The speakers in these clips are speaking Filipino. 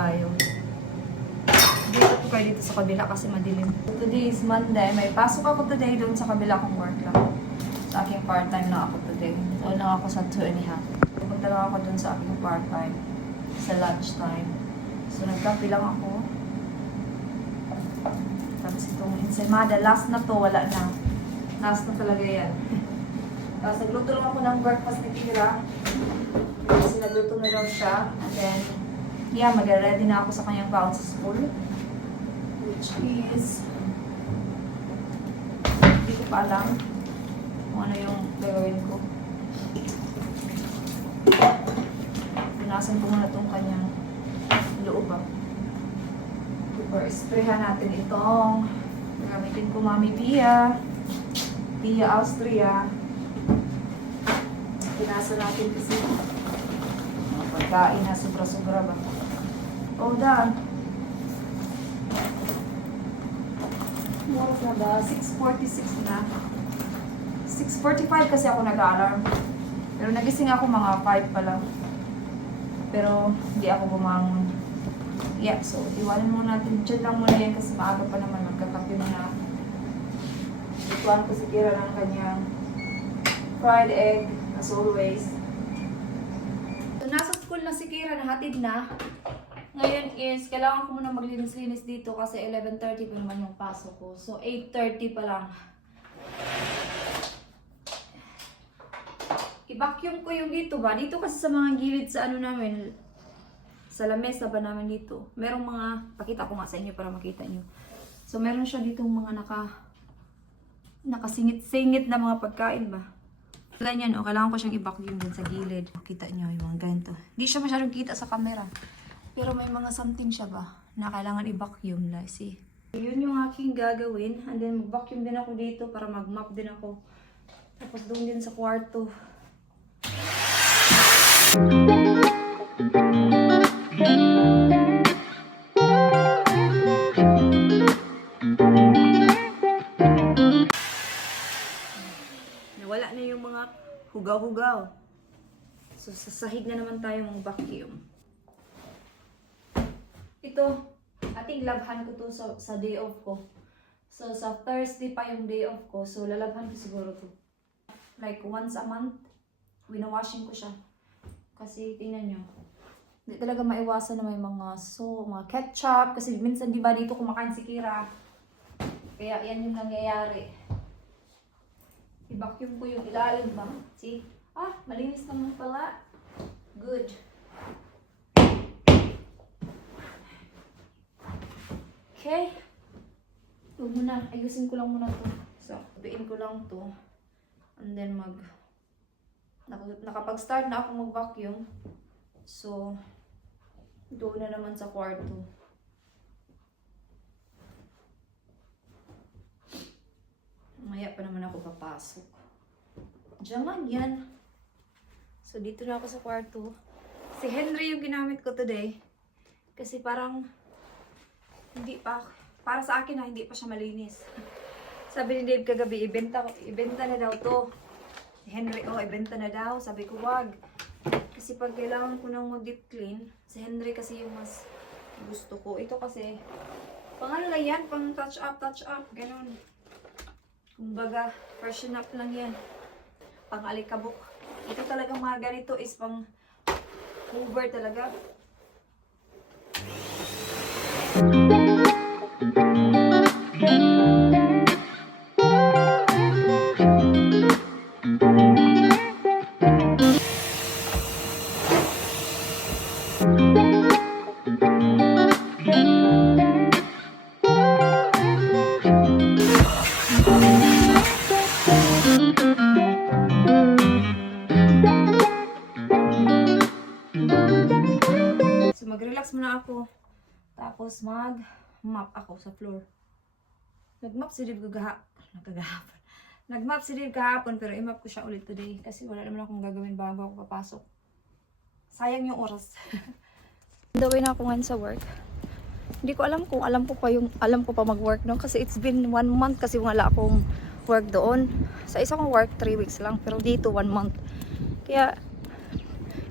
tayo. Dito po kayo dito sa kabila kasi madilim. Today is Monday. May pasok ako today doon sa kabila kong work lang. Sa aking part-time na ako today. So, lang ako sa 2.5. Pupunta lang ako doon sa aking part-time. Sa lunchtime. So, nagkape lang ako. Tapos itong ensaymada. Last na to, wala na. Last na talaga yan. Tapos nagluto lang ako ng breakfast ni Tira. Kasi nagluto na daw siya. And then, yeah, mag-ready na ako sa kanyang baon sa school. Which is, hindi ko pa alam kung ano yung gagawin ko. Punasan ko muna itong kanyang loob ba. Or sprayhan natin itong gamitin ko Mami Pia Austria. Pinasa natin kasi mga pagkain na sobra-sobra ba. Oh, done. Oras na ba? 6:46 na. 6:45 kasi ako nag-alarm. Pero nagising ako mga 5 pa lang. Pero hindi ako bumangon. Yeah, so iwanan muna natin. Diyan lang muna yan kasi maaga pa naman. Magkakape muna ako. Ituan ko si Kira ng kanyang fried egg as always. So nasa school na si Kira, nahatid na. Ngayon is, kailangan ko muna maglinis-linis dito kasi 11:30 pa naman yung pasok ko. So, 8:30 pa lang. I-vacuum ko yung dito ba? Dito kasi sa mga gilid sa ano namin, sa lamesa ba namin dito. Merong mga, pakita ko nga sa inyo para makita nyo. So, meron siya ditong mga nakasingit-singit na mga pagkain ba? Ganyan, o, kailangan ko siyang i-vacuum din sa gilid. Makita nyo yung mga ganito. Hindi siya masyadong kita sa camera. Pero may mga something siya ba na kailangan i-vacuum na. See? Yun yung aking gagawin. And then mag-vacuum din ako dito para mag-mop din ako. Tapos doon din sa kwarto. Nawala na yung mga hugaw-hugaw. So sa sahig na naman tayo mag-vacuum. Ito, ating labhan ko to sa day off ko. So, sa Thursday pa yung day off ko. So, lalabhan ko siguro to. Like, once a month, winawashing ko siya. Kasi, tingnan nyo. Hindi talaga maiwasan na may mga mga ketchup. Kasi, minsan, di ba, dito kumakain si Kira. Kaya, yan yung nangyayari. I-vacuum ko yung ilalim ba? See? Ah, malinis naman pala. Good. Okay. Ito muna. Ayusin ko lang muna to. So, tutuin ko lang to. And then nakapag-start na ako mag-vacuum. So, doon na naman sa kwarto. Maya pa naman ako papasok. Diyan lang yan. So, dito na ako sa kwarto. Si Henry yung ginamit ko today. Kasi parang hindi pa, para sa akin na hindi pa siya malinis. Sabi ni Dave kagabi, ibenta na daw to. Si Henry, ibenta na daw. Sabi ko, wag. Kasi pag kailangan ko ng mag-deep clean, si Henry kasi yung mas gusto ko. Ito kasi, pang ano lang yan, pang touch up, ganun. Kumbaga, freshen up lang yan. Pang alikabok. Ito talagang mga ganito is pang cover talaga. So mag-relax muna ako. Tapos mag-mop ako sa floor. Nag-mop si Dave kagahapon. Nag-mop si Dave kahapon pero i-mop ko siya ulit today kasi wala naman akong gagawin bago ako papasok. Sayang yung oras. On the way na ako ngayon sa work. Hindi ko alam kung alam ko pa mag-work no kasi it's been 1 month kasi wala akong work doon. Sa isa kong work 3 weeks lang pero dito 1 month. Kaya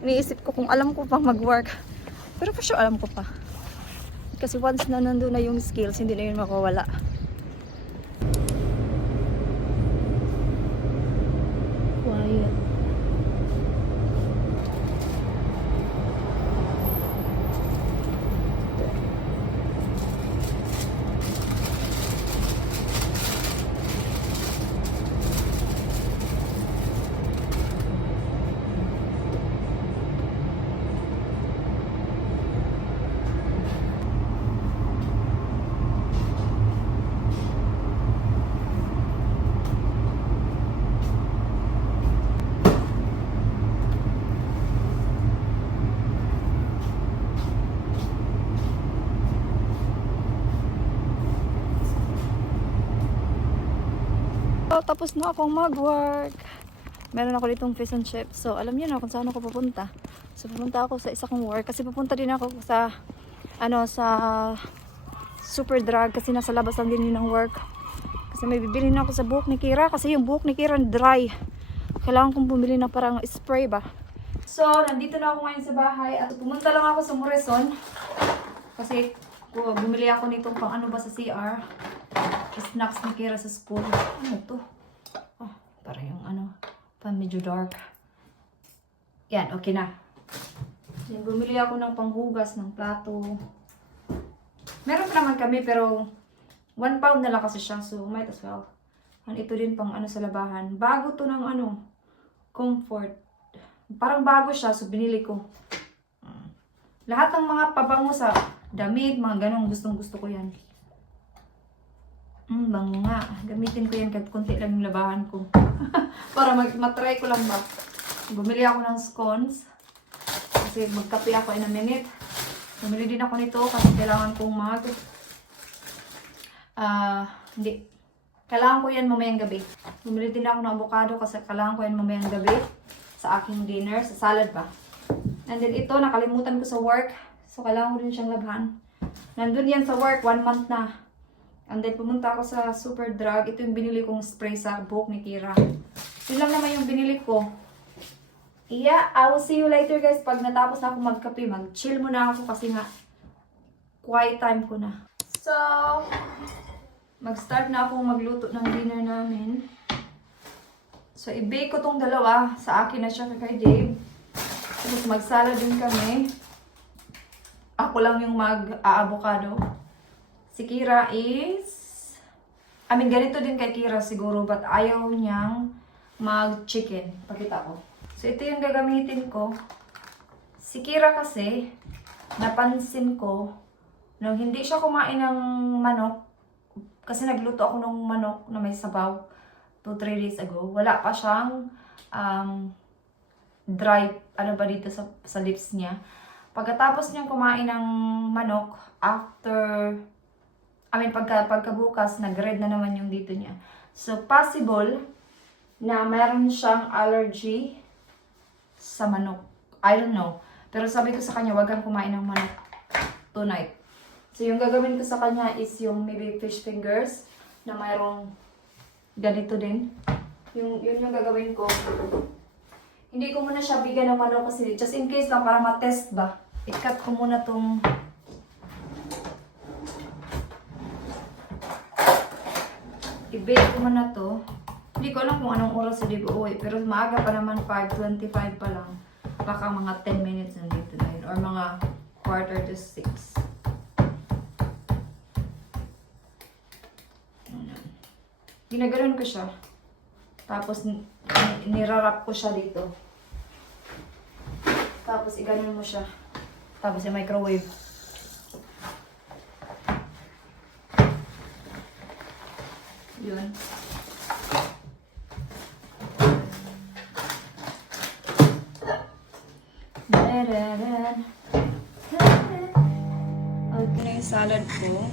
iniisip ko kung alam ko pang mag-work. Pero for sure alam ko pa. Kasi once na nandun na yung skills, hindi na yun makawala. Quiet. So, tapos na akong mag-work. Meron ako ditong fish and chips. So, alam niyo na kung saan ako pupunta. So, pupunta ako sa isa kong work. Kasi pupunta din ako sa, sa Super Drug. Kasi nasa labas lang din yun ng work. Kasi may bibili na ako sa buhok ni Kira. Kasi yung buhok ni Kira dry. Kailangan kong bumili na parang spray ba. So, nandito na ako ngayon sa bahay. At pumunta lang ako sa Morrison. Kasi bumili ako nitong pang ano ba sa CR. Snacks ni Kira sa school. Ano to? Oh, parang yung pa medyo dark. Yan, okay na. Yan, bumili ako ng panghugas ng plato. Meron pa naman kami pero 1 pound na lang kasi siya. So, might as well. Ito din pang sa labahan. Bago to ng Comfort. Parang bago siya. So, binili ko. Lahat ng mga pabango sa damit, mga ganong gustong gusto ko yan. Bango nga. Gamitin ko yan kahit konti lang yung labahan ko. Para matry ko lang ba. Bumili ako ng scones. Kasi magkape ako in a minute. Bumili din ako nito kasi kailangan kong hindi. Kailangan ko yan mamayang gabi. Bumili din ako ng avocado kasi kailangan ko yan mamayang gabi sa aking dinner. Sa salad ba. And then ito, nakalimutan ko sa work. So, kailangan ko din siyang labhan. Nandun yan sa work, 1 month na. And then, pumunta ako sa Super Drug. Ito yung binili kong spray sa buhok ni Kira. Yun lang naman yung binili ko. Yeah, I will see you later guys. Pag natapos na ako magkape, mag-chill muna ako kasi nga, quiet time ko na. So, mag-start na akong magluto ng dinner namin. So, i-bake ko tong dalawa. Sa akin na siya kay Dave. Tapos, mag-salad din kami. Ako lang yung mag-avocado. Si Kira is, ganito din kay Kira siguro, but ayaw niyang mag-chicken. Pakita ko. So, ito yung gagamitin ko. Si Kira kasi, napansin ko, nung hindi siya kumain ng manok, kasi nagluto ako ng manok na may sabaw 2-3 days ago. Wala pa siyang dry, dito sa lips niya. Pagkatapos niyang kumain ng manok, pagkabukas, nag-red na naman yung dito niya. So, possible na meron siyang allergy sa manok. I don't know. Pero sabi ko sa kanya, wag kang kumain ng manok tonight. So, yung gagawin ko sa kanya is yung maybe fish fingers na mayroong ganito din. Yun yung gagawin ko. Hindi ko muna siya bigyan ng manok kasi just in case lang para ma-test ba. I-cut ko muna tong i-bake ko muna to. Hindi ko alam kung anong oras sa uuwi. Pero maaga pa naman, 5:25 pa lang. Baka mga 10 minutes nandito na yun. Or mga 5:45. Ginaganon ko siya. Tapos, nirarap ko siya dito. Tapos, iganon mo siya. Tapos, i-microwave. Yun. Okay na yung salad ko.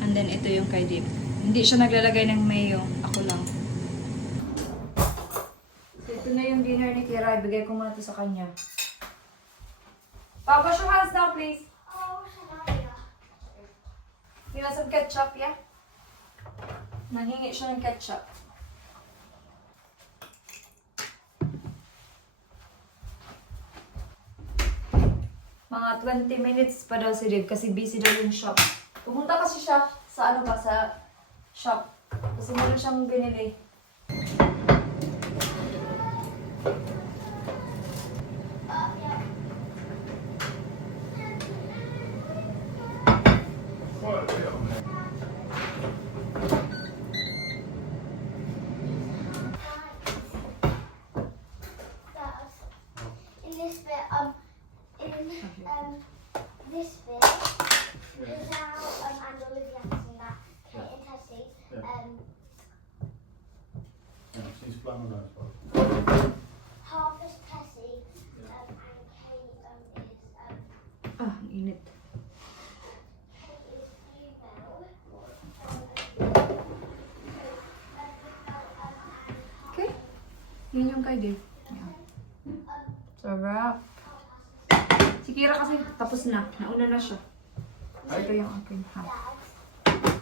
And then, ito yung kay Dip. Hindi siya naglalagay ng mayo. Ako lang. So, ito na yung dinner ni Kira. Ibigay ko muna ito sa kanya. Wash your hands now, please. You want some ketchup, yeah? Nanghingi siya ng ketchup. mga 20 minutes pa daw si Dave kasi busy daw yung shop. Pumunta kasi siya sa ano ba, sa shop. Kasi meron siyang binili. In this bit, this bit is now and Olivia and that Kate and Tessie. She's planning that as well. Half is Tessie and Kate is Ah, ang init. Kate is female. Okay. Yun yung kay Dave. Yan. Sarap. Si Kira kasi tapos na. Nauna na siya. So, ito yung aking half. Dad,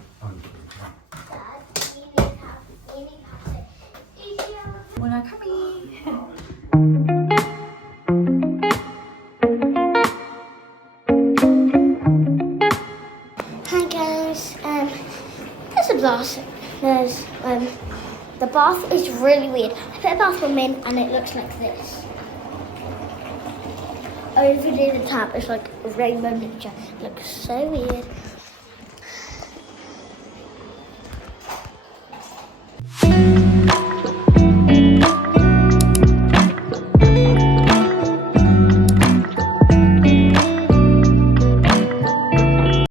you need half it. It's easier. Muna kami. Hi guys, there's a bath. There's the bath is really weird. I put a bath bomb in and it looks like this. Over near the tap, it's like a rainbow picture. It looks so weird.